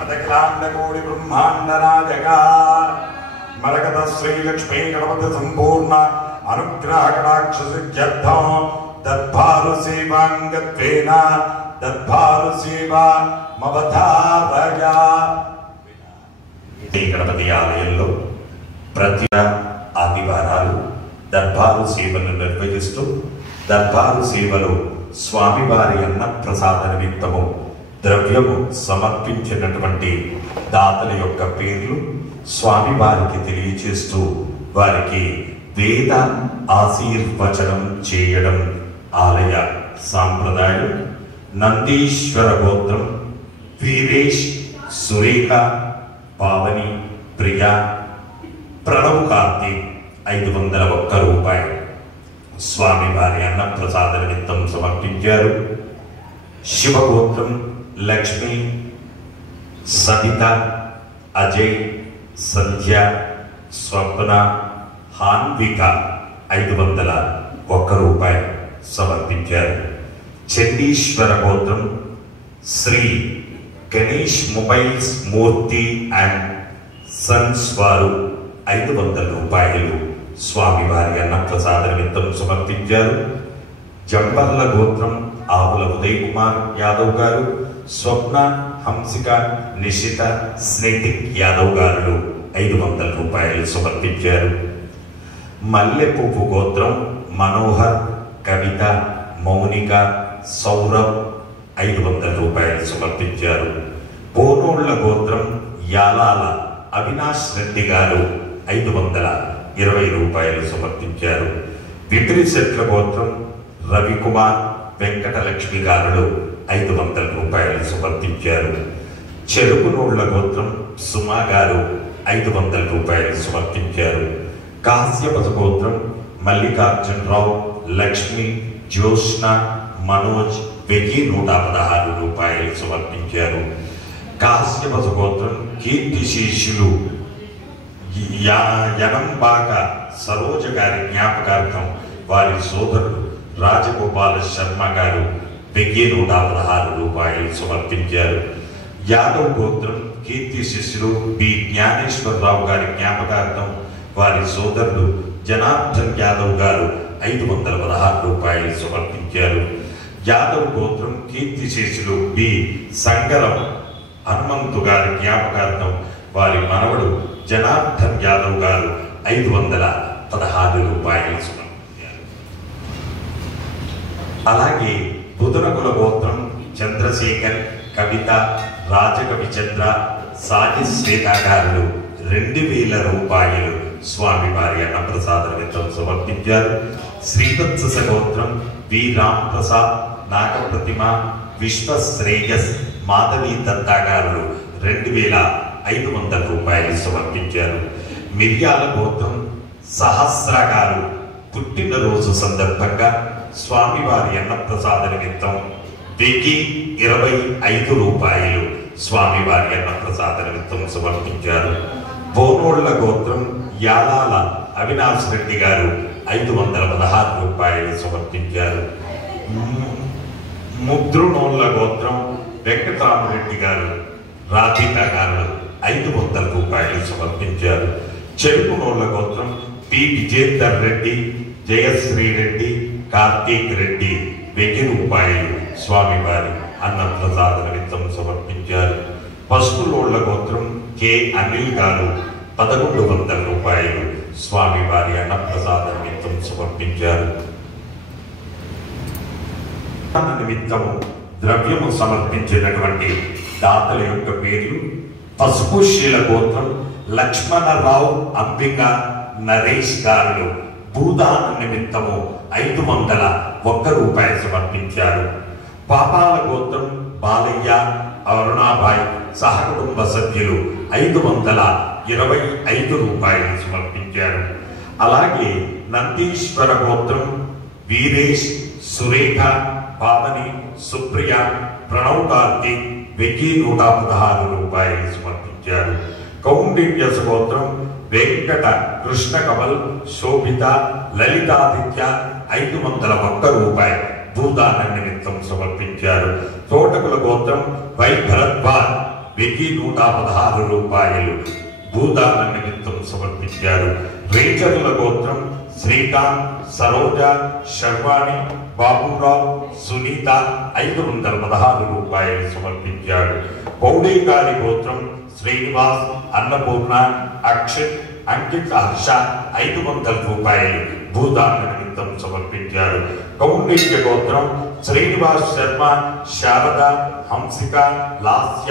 మదకలాండకోడి బ్రహ్మాండనాయక మరకత శ్రీ లక్ష్మీ గణపతి సంపూర్ణ అనుగ్రహ కటాక్ష సిద్ధ్యర్థం దద్భారు సేవాంగత్వేన దద్భారు సేవా మవధారయ. ఈ గణపతి ఆలయంలో ప్రతి ఆదివారాలు దర్బారు సేవలు నిర్వహిస్తూ దర్బారు సేవలు స్వామివారి అన్న ప్రసాద నిమిత్తము ద్రవ్యము సమర్పించినటువంటి దాతల యొక్క పేర్లు స్వామివారికి తెలియచేస్తూ వారికి వేద ఆశీర్వచనం చేయడం ఆలయ సాంప్రదాయం. నందీశ్వర గోత్రం వీరేష్, సురేఖ, పావని, ప్రియ, ప్రణవ్ కార్తీక్ 501 రూపాయలు స్వామివారి అన్న ప్రసాద నిమిత్తం సమర్పించారు. శివగోత్రం లక్ష్మి, సవిత, అజయ్, సంధ్య, స్వప్న, హాన్విక 501 రూపాయలు సమర్పించారు. చండీశ్వర గోత్రం Shri Ganesh mobiles Murthy and sons వారు 500 రూపాయలు స్వామివారి అన్న ప్రసాద నిమిత్తం సమర్పించారు. జంబర్ల గోత్రం ఆవుల ఉదయ్ కుమార్ యాదవ్ గారు, స్వప్న, హంసిక, నిషిత, స్నేహిక్ యాదవ్ గారు 500 రూపాయలు సమర్పించారు. మల్లె పువ్వు గోత్రం మనోహర్, కవిత, మౌనిక, సౌరవ్ 500 రూపాయలు సమర్పించారు. పోనోళ్ల గోత్రం యాలాల అవినాష్ రెడ్డి గారు 520 రూపాయలు సమర్పించారు. విపిరిశెట్ల గోత్రం రవికుమార్, వెంకటలక్ష్మి గారు 500 రూపాయలు సమర్పించారు. చెరుకునోళ్ల గోత్రం సుమా గారు 500 రూపాయలు సమర్పించారు. కాశ్యప గోత్రం మల్లికార్జునరావు, లక్ష్మి, జ్యోత్స్న, మనోజ్ 1116 రూపాయలు సమర్పించారు. కాశ్యప గోత్రం కీర్తిశేషులు యనంబాక సరోజ గారి జ్ఞాపకార్థం వారి సోదరుడు రాజగోపాల శర్మ గారు 1116 రూపాయలు సమర్పించారు. యాదవ్ గోత్రం కీర్తి శిష్యులు బి జ్ఞానేశ్వరరావు గారి జ్ఞాపకార్థం వారి సోదరుడు జనార్దన్ యాదవ్ గారు 516 రూపాయలు సమర్పించారు. యాదవ్ గోత్రం కీర్తి శిష్యులు బి సంగరం హనుమంతు గారి జ్ఞాపకార్థం వారి మనవడు జనార్దన్ యాదవ్ గారు 516 రూపాయలు సమర్పించారు. అలాగే బుధనకుల గోత్రం చంద్రశేఖర్, కవిత, రాజకవి చంద్ర, సాజి శ్వేత గారు 2000 రూపాయలు స్వామివారి అన్న ప్రసాద నిమిత్తం సమర్పించారు. శ్రీవత్స గోత్రం వి రామ్ ప్రసాద్, నాగప్రతిమ, విశ్వశ్రేయస్, మాధవి దత్తా గారు 2500 రూపాయలు సమర్పించారు. మిర్యాల గోత్రం సహస్ర గారు పుట్టినరోజు సందర్భంగా స్వామివారి అన్న ప్రసాద నిమిత్తం 1025 రూపాయలు స్వామివారి అన్న ప్రసాద నిమిత్తం సమర్పించారు. బోనోళ్ల గోత్రం యాలాల అవినాష్ రెడ్డి గారు 516 రూపాయలు సమర్పించారు. ముద్రునోళ్ల గోత్రం వెంకటరామరెడ్డి గారు, రాధిక గారు 500 రూపాయలు సమర్పించారు. చెరుకునోళ్ల గోత్రం పి విజేందర్ రెడ్డి, జయశ్రీ రెడ్డి, కార్తీక్ రెడ్డి 1000 రూపాయలు స్వామివారి అన్న ప్రసాద నిమిత్తం సమర్పించారు. పసుపులోళ్ల గోత్రం కె అనిల్ గారు 1100 రూపాయలు స్వామివారి అన్న ప్రసాద నిమిత్తం సమర్పించారు. నిమిత్తము ద్రవ్యము సమర్పించినటువంటి దాతల యొక్క పేర్లు: పసుపుశీల గోత్రం లక్ష్మణరావు, అంబిక, నరేష్ గారు భూదాన నిమిత్తము 501 రూపాయలు సమర్పించారు. పాపాల గోత్రం బాలయ్య, అరుణాబాయ్ సహకుటుంబ సభ్యులు 525 రూపాయలు సమర్పించారు. అలాగే నందీశ్వర గోత్రం వీరేష్, సురేఖ, పావని, సుప్రియ, ప్రణవ్ కార్తీక్ 1116 రూపాయలు సమర్పించారు. కౌండిన్య గోత్రం వెంకట, కృష్ణ కమల్, శోభిత, లలితాదిత్య 501 రూపాయలు భూదాన నిమిత్తం సమర్పించారు. తోటకుల గోత్రం వై భరద్వాజ్ 1116 రూపాయలు భూదాన నిమిత్తం సమర్పించారు. రేచరుల గోత్రం శ్రీకాంత్, సరోజ, శర్వాణి, బాబురావు, సునీత 516 రూపాయలు సమర్పించారు. పౌడేకారి గోత్రం శ్రీనివాస్, అన్నపూర్ణ, అక్షిత్, అంకిత్, హర్ష 500 రూపాయలు భూదాన నిమిత్తం సమర్పించారు. కౌండిన్య గోత్రం శ్రీనివాస్ శర్మ, శారద, హంసిక, లాస్య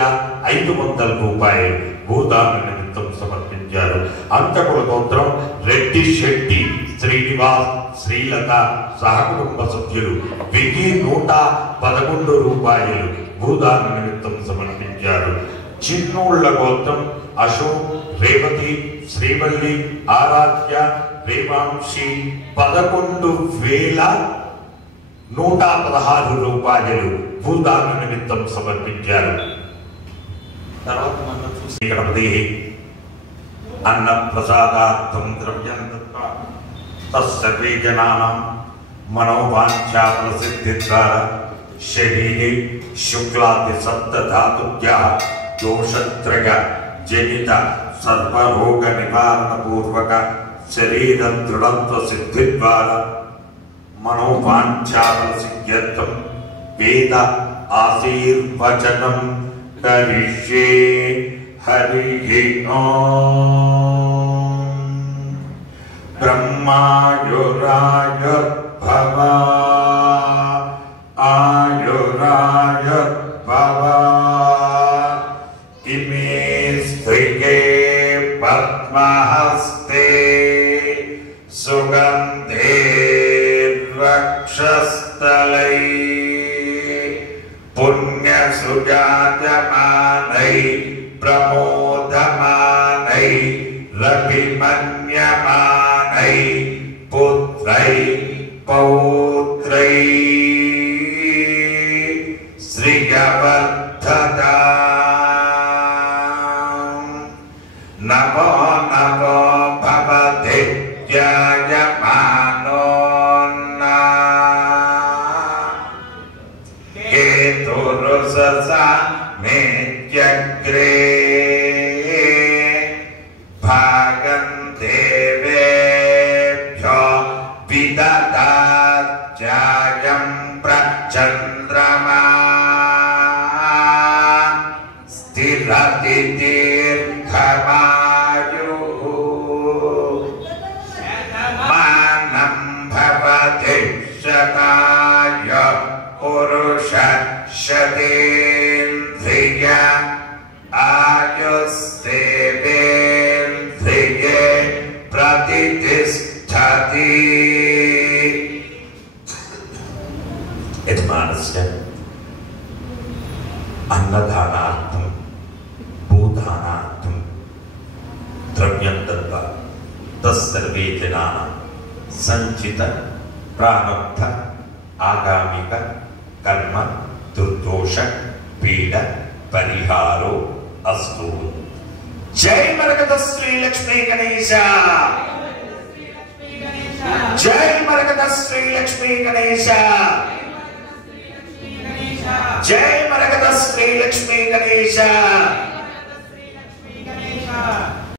500 రూపాయలు భూదాన నిమిత్తం సమర్పించారు. అంతకుల గోత్రం రెడ్డి, శెట్టి, శ్రీనివాస్, శ్రీలత సహకుటుంబ సభ్యులు 1111 రూపాయలు భూదాన నిమిత్తం సమర్పించారు. చిన్నోళ్ల గోత్రం అశోక్, రేవతి, శ్రీవల్లి, ఆరాధ్య, రేవాంశి 11,116 రూపాయలు భూదాన నిమిత్తం సమర్పించారు. తర్వాత మనం చూసి గణపతి అన్న ప్రసాదార్థం ద్రవ్యం దత్వా తస్సర్వే జనానాం మనోవాంఛా ప్రసిద్ధి ద్వారా శరీరే శుక్లాది సప్తధాతుభ్యః దోషత్రయ జనిత సర్వరోగ నివారణ పూర్వక శరీర దృఢత్వ సిద్ధి ద్వారా మనోవాంఛా ప్రసిద్ధ్యర్థం వేద ఆశీర్వచనం కరిష్యే. హరి ఓం. బ్రహ్మాయురాయుర్భవ ఆయురాయుర్భవ ఇమే స్త్రియే పద్మహస్తే సుగంధే వక్షస్థలై పుణ్యసుజాయమానై ప్రమోదమానై రవిమన్యమానై పుత్రై పౌత్రై శ్రియవర్ధతా. నమో నమో భవతే ధ్యాయమానోన్నా కేతురుససా మేత్యగ్రే భాగం దేవేభ్యో విదదాత్యాయం ప్రచంద్రమా స్థిరతి దీర్ఘమాయుః మానం భవతి శతాయ పురుష శతేంద్రియ ఆయుస్సేవేంద్రియే ప్రతిష్ఠతి. యజమానస్య అన్నదానార్థం భూదానార్థం ద్రవ్యం దత్వా తస్సర్వే జనానాం సంచిత ప్రారబ్ధ ఆగామిక కర్మ దుర్దోష పీడ పరిహారో అస్తు. జై మరకత శ్రీ లక్ష్మీ గణేశ, జై మరకత శ్రీ లక్ష్మీ గణేశ, జై మరకత శ్రీ లక్ష్మీ గణేశ.